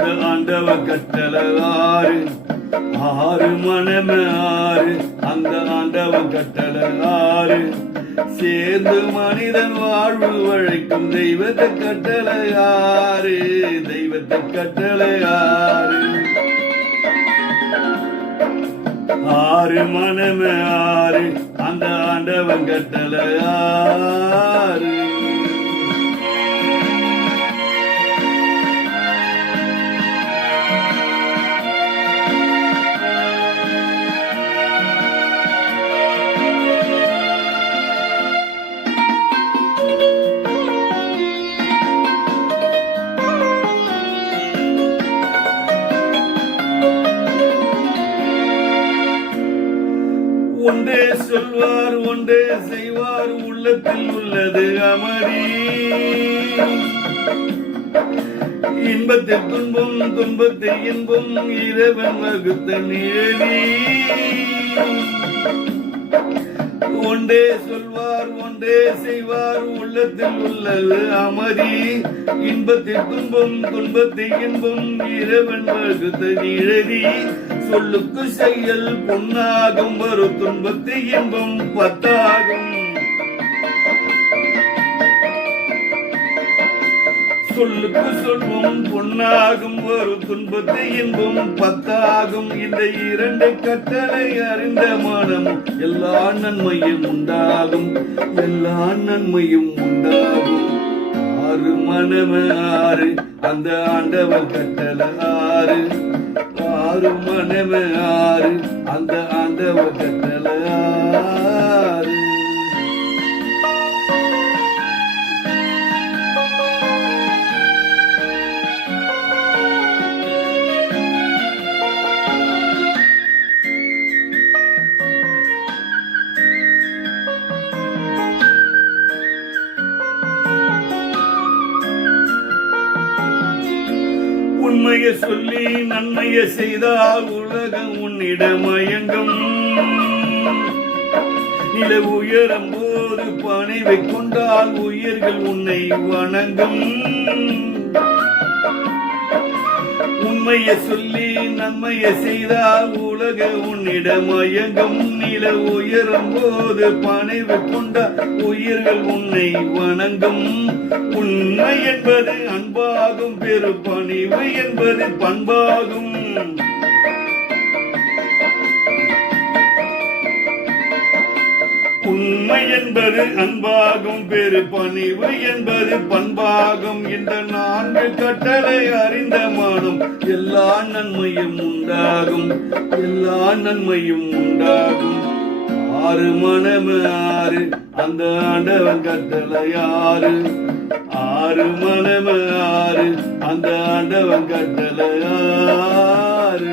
அந்த ஆண்டவ கட்டளை ஆறு ஆறு மனமே ஆறு அந்த ஆண்டவ கட்டளை ஆறு சேர்ந்து மனிதன் வாழ்வு வழைக்கும் தெய்வத்தை கட்டளை ஆறு தெய்வத்தை கட்டளை ஆறு ஆறு மனமே ஆறு அந்த ஆண்டவன் கட்டளை ஆறு ஒன்றே சொல்வார் ஒன்றே செய்வார் உள்ளத்தில் உள்ளது அமரி இன்பத்தில் துன்பம் துன்பத்தில் இன்பம் இறைவன் வகுத்த நிழலி ஒன்றே சொல்வார் ஒன்றே செய்வார் உள்ளத்தில் உள்ளது அமரி இன்பத்தில் துன்பம் துன்பத்தில் இன்பம் இறைவன் வகுத்த நிழலி சொல்லுக்கு செயல் பொன்னாகும் ஒரு துன்பத்து இன்பம் பத்தாகும் சொல்லுக்கு சொல்வம் பொன்னாகும் ஒரு துன்பத்து இன்பம் பத்தாகும் இந்த இரண்டு கட்டளை அறிந்த மனம் எல்லா நன்மையும் உண்டாகும் எல்லா நன்மையும் உண்டாகும் ஆறு மனமே ஆறு அந்த ஆண்டவர் கட்டளை ஆறு ஆறு மனமே ஆறு அந்த ஆண்டவர் கட்டளை ஆறு உண்மையை சொல்லி நன்மையை செய்தால் உலகம் உன்னிடம் மயங்கும் நில உயரும் போது பணிவை கொண்டால் உயிர்கள் உன்னை வணங்கும் உண்மையை சொல்லி நன்மையை செய்தால் உலக உன்னிடம் மயங்கும் நில உயரும் போது பணிவு கொண்ட உயிர்கள் உன்னை வணங்கும் உண்மை என்பது அன்பாகும் பெரு பணிவு என்பது பண்பாகும் உண்மை என்பது அன்பாகும் பெரு பணிவு என்பது பண்பாகும் இந்த நான்கு கட்டளை அறிந்த மனம் எல்லா நன்மையும் உண்டாகும் எல்லா நன்மையும் உண்டாகும் ஆறு மனமே ஆறு அந்த ஆண்டவன் கட்டளை ஆறு ஆறு மனமே ஆறு அந்த ஆண்டவன் கட்டளை ஆறு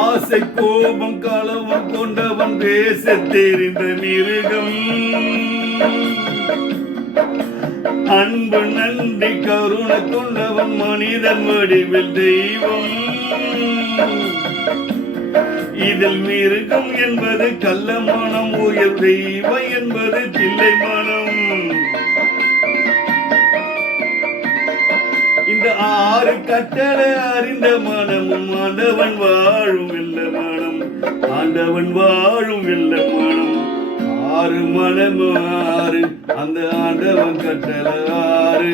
ஆசை கோபம் களவம் கொண்டவன் பேச தெரிந்த மிருகம் அன்பு நன்றி கருணை கொண்டவன் மனிதன் வடிவில் தெய்வம் இதில் மிருகம் என்பது கள்ள மனம் உயர் தெய்வம் என்பது தில்லை மனம் இந்த ஆறு கட்டளை அறிந்த மனமும் ஆண்டவன் வாழும் இல்ல மனம் ஆண்டவன் வாழும் இல்ல மனம் ஆறு மனம் ஆறு அந்த ஆண்டவன் கட்டளை ஆறு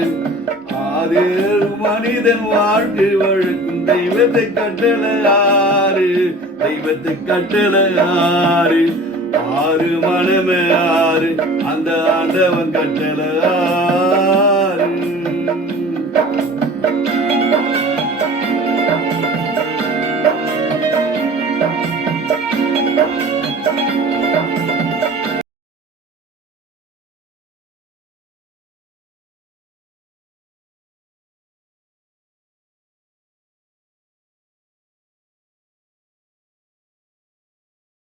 ஆறு மனிதன் வாழ்க்கை வழக்கும் தெய்வத்தை கட்டளை ஆறு தெய்வத்தை கட்டளை ஆறு ஆறு மனமே ஆறு அந்த ஆண்டவன் கட்டளை ஆறு